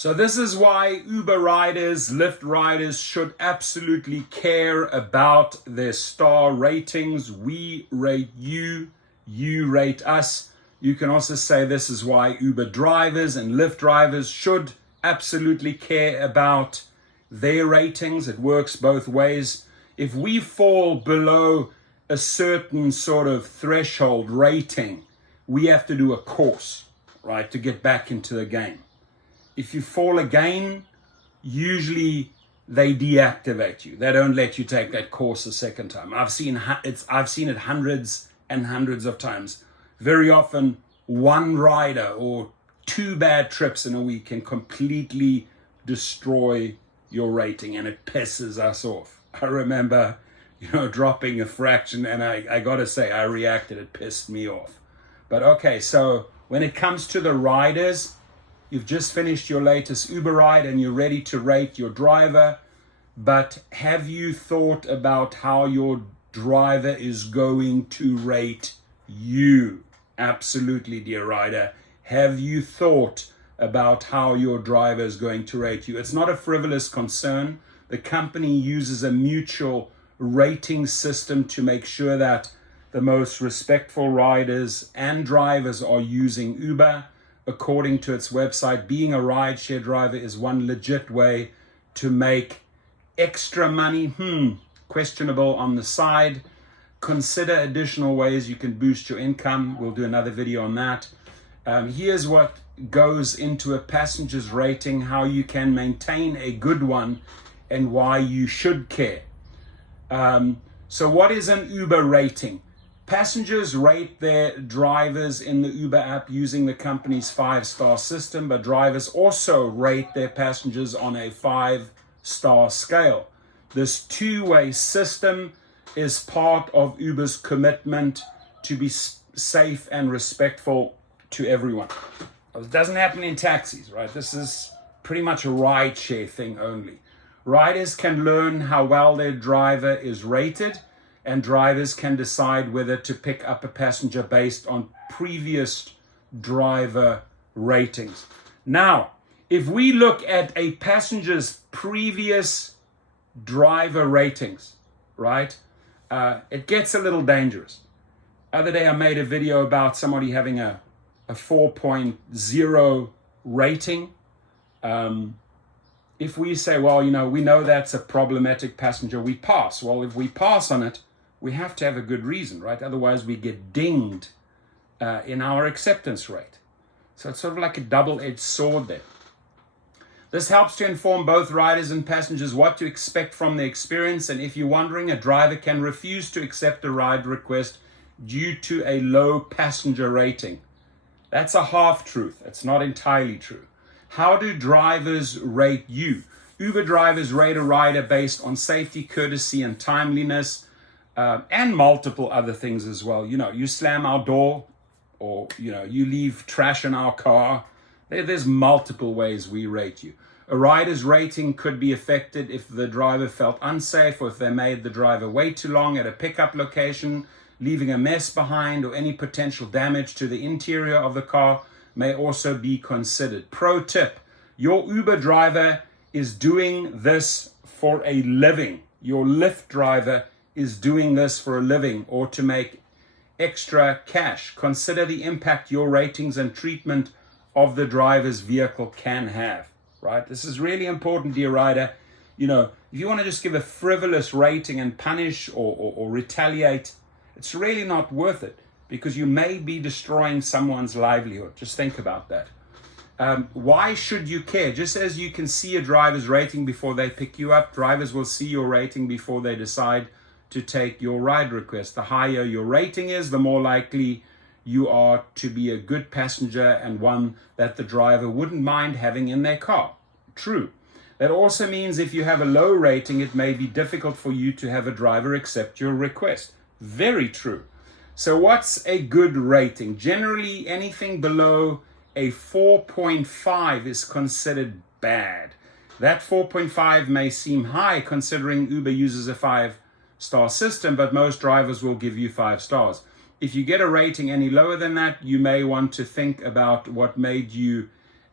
So this is why Uber riders, Lyft riders should absolutely care about their star ratings. We rate you, you rate us. You can also say this is why Uber drivers and Lyft drivers should absolutely care about their ratings. It works both ways. If we fall below a certain sort of threshold rating, we have to do a course, right, to get back into the game. If you fall again, usually they deactivate you. They don't let you take that course a second time. I've seen it hundreds and hundreds of times. Very often, one rider or two bad trips in a week can completely destroy your rating, and it pisses us off. I remember, dropping a fraction, and I gotta say, I reacted. It pissed me off. But okay, so when it comes to the riders, you've just finished your latest Uber ride and you're ready to rate your driver, but have you thought about how your driver is going to rate you? Absolutely, dear rider. Have you thought about how your driver is going to rate you? It's not a frivolous concern. The company uses a mutual rating system to make sure that the most respectful riders and drivers are using Uber. According to its website, being a rideshare driver is one legit way to make extra money. Questionable on the side. Consider additional ways you can boost your income. We'll do another video on that. Here's what goes into a passenger's rating, how you can maintain a good one, and why you should care. So what is an Uber rating? Passengers rate their drivers in the Uber app using the company's 5-star system, but drivers also rate their passengers on a 5-star scale. This two-way system is part of Uber's commitment to be safe and respectful to everyone. It doesn't happen in taxis, right? This is pretty much a rideshare thing only. Riders can learn how well their driver is rated, and drivers can decide whether to pick up a passenger based on previous driver ratings. Now, if we look at a passenger's previous driver ratings, right, it gets a little dangerous. Other day I made a video about somebody having a 4.0 rating. If we say, well, we know that's a problematic passenger, we pass. Well, if we pass on it, we have to have a good reason, right? Otherwise, we get dinged in our acceptance rate. So it's sort of like a double-edged sword there. This helps to inform both riders and passengers what to expect from the experience. And if you're wondering, a driver can refuse to accept a ride request due to a low passenger rating. That's a half-truth. It's not entirely true. How do drivers rate you? Uber drivers rate a rider based on safety, courtesy, and timeliness. And multiple other things as well. You slam our door, or you leave trash in our car. There's multiple ways we rate you. A rider's rating could be affected if the driver felt unsafe, or if they made the driver wait too long at a pickup location, leaving a mess behind, or any potential damage to the interior of the car may also be considered. Pro tip: your Uber driver is doing this for a living. Your Lyft driver is doing this for a living or to make extra cash. Consider the impact your ratings and treatment of the driver's vehicle can have, right? This is really important, dear rider. If you want to just give a frivolous rating and punish or retaliate, it's really not worth it, because you may be destroying someone's livelihood. Just think about that. Why should you care? Just as you can see a driver's rating before they pick you up, drivers will see your rating before they decide to take your ride request. The higher your rating is, the more likely you are to be a good passenger and one that the driver wouldn't mind having in their car. True. That also means if you have a low rating, it may be difficult for you to have a driver accept your request. Very true. So what's a good rating? Generally, anything below a 4.5 is considered bad. That 4.5 may seem high considering Uber uses a 5-star system, but most drivers will give you 5 stars. If you get a rating any lower than that, you may want to think about what made you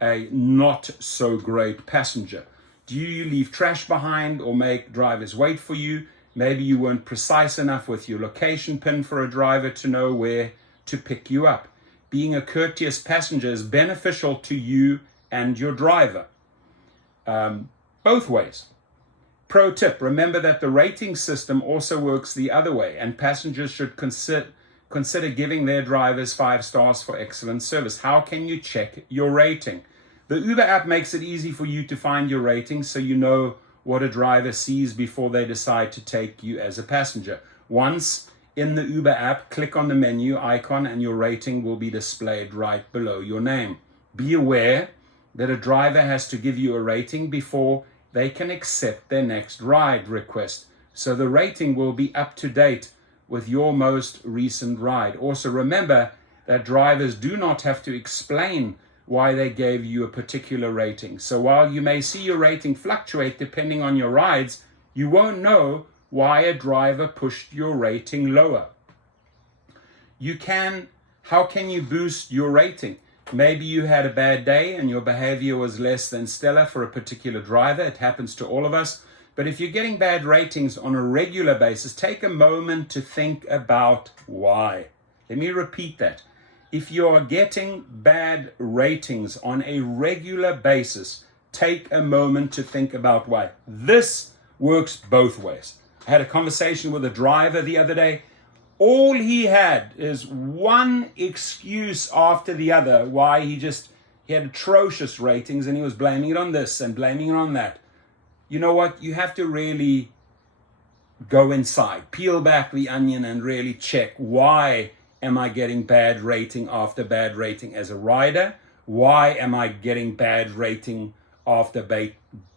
a not so great passenger? Do you leave trash behind or make drivers wait for you? Maybe you weren't precise enough with your location pin for a driver to know where to pick you up. Being a courteous passenger is beneficial to you and your driver. Both ways. Pro tip, remember that the rating system also works the other way, and passengers should consider giving their drivers 5 stars for excellent service. How can you check your rating? The Uber app makes it easy for you to find your rating so you know what a driver sees before they decide to take you as a passenger. Once in the Uber app, click on the menu icon and your rating will be displayed right below your name. Be aware that a driver has to give you a rating before they can accept their next ride request. So the rating will be up to date with your most recent ride. Also remember that drivers do not have to explain why they gave you a particular rating. So while you may see your rating fluctuate depending on your rides, you won't know why a driver pushed your rating lower. How can you boost your rating? Maybe you had a bad day and your behavior was less than stellar for a particular driver. It happens to all of us. But if you're getting bad ratings on a regular basis, take a moment to think about why. Let me repeat that. If you are getting bad ratings on a regular basis, take a moment to think about why. This works both ways. I had a conversation with a driver the other day. All he had is one excuse after the other why he had atrocious ratings, and he was blaming it on this and blaming it on that. You know what? You have to really go inside, peel back the onion and really check, why am I getting bad rating after bad rating as a rider? Why am I getting bad rating after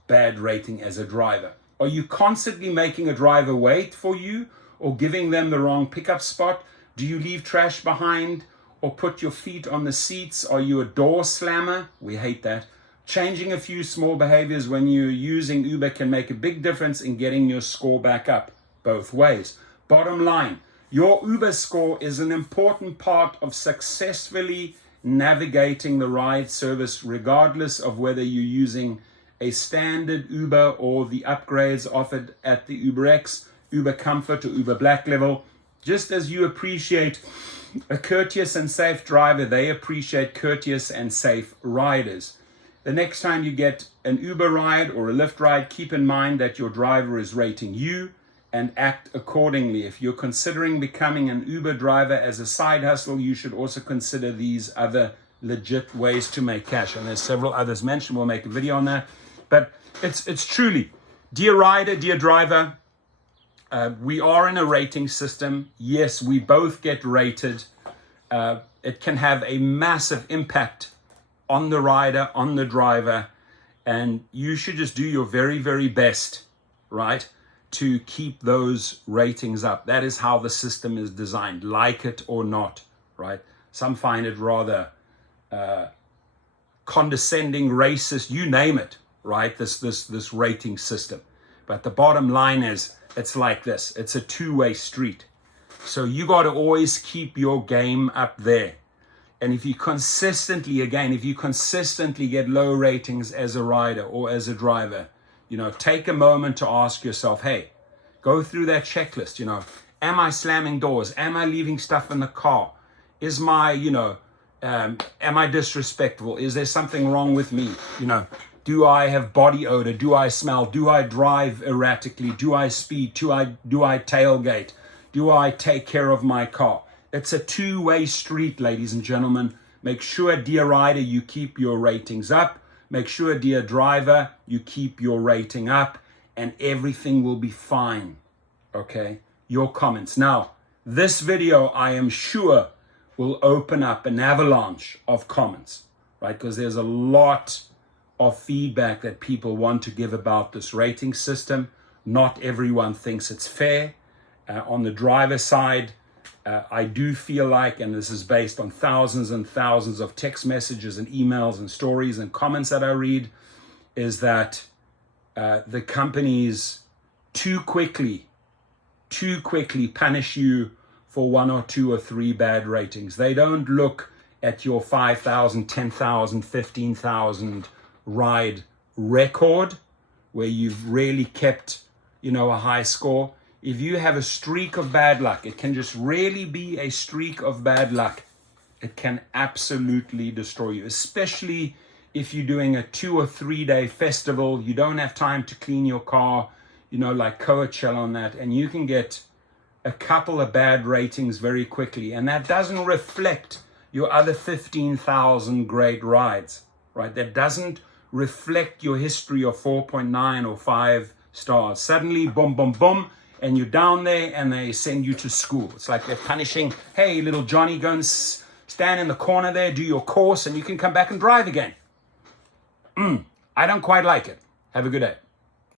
bad rating as a driver? Are you constantly making a driver wait for you or giving them the wrong pickup spot? Do you leave trash behind or put your feet on the seats? Are you a door slammer? We hate that. Changing a few small behaviors when you're using Uber can make a big difference in getting your score back up both ways. Bottom line, your Uber score is an important part of successfully navigating the ride service, regardless of whether you're using a standard Uber or the upgrades offered at the UberX, Uber Comfort, or Uber Black level. Just as you appreciate a courteous and safe driver, they appreciate courteous and safe riders. The next time you get an Uber ride or a Lyft ride, keep in mind that your driver is rating you and act accordingly. If you're considering becoming an Uber driver as a side hustle, you should also consider these other legit ways to make cash. And there's several others mentioned. We'll make a video on that. But it's truly, dear rider, dear driver, we are in a rating system. Yes, we both get rated. It can have a massive impact on the rider, on the driver, and you should just do your very, very best, right, to keep those ratings up. That is how the system is designed, like it or not, right? Some find it rather condescending, racist, you name it, right? This rating system. But the bottom line is, it's like this. It's a two-way street. So you got to always keep your game up there. And if you consistently get low ratings as a rider or as a driver, take a moment to ask yourself, hey, go through that checklist, am I slamming doors? Am I leaving stuff in the car? Is my, am I disrespectful? Is there something wrong with me? Do I have body odor? Do I smell? Do I drive erratically? Do I speed? Do I tailgate? Do I take care of my car? It's a two-way street, ladies and gentlemen. Make sure, dear rider, you keep your ratings up. Make sure, dear driver, you keep your rating up, and everything will be fine. Okay? Your comments. Now, this video, I am sure, will open up an avalanche of comments, right? Because there's a lot of feedback that people want to give about this rating system. Not everyone thinks it's fair. On the driver side, I do feel like, and this is based on thousands and thousands of text messages and emails and stories and comments that I read, is that the companies too quickly punish you for 1 or 2 or 3 bad ratings. They don't look at your 5,000, 10,000, 15,000 ride record, where you've really kept, a high score. If you have a streak of bad luck, it can just really be a streak of bad luck. It can absolutely destroy you, especially if you're doing a 2 or 3 day festival. You don't have time to clean your car, like Coachella on that, and you can get a couple of bad ratings very quickly. And that doesn't reflect your other 15,000 great rides, right? That doesn't reflect your history of 4.9 or 5 stars. Suddenly, boom, boom, boom, and you're down there and they send you to school. It's like they're punishing, hey, little Johnny, go and stand in the corner there, do your course, and you can come back and drive again. I don't quite like it. Have a good day.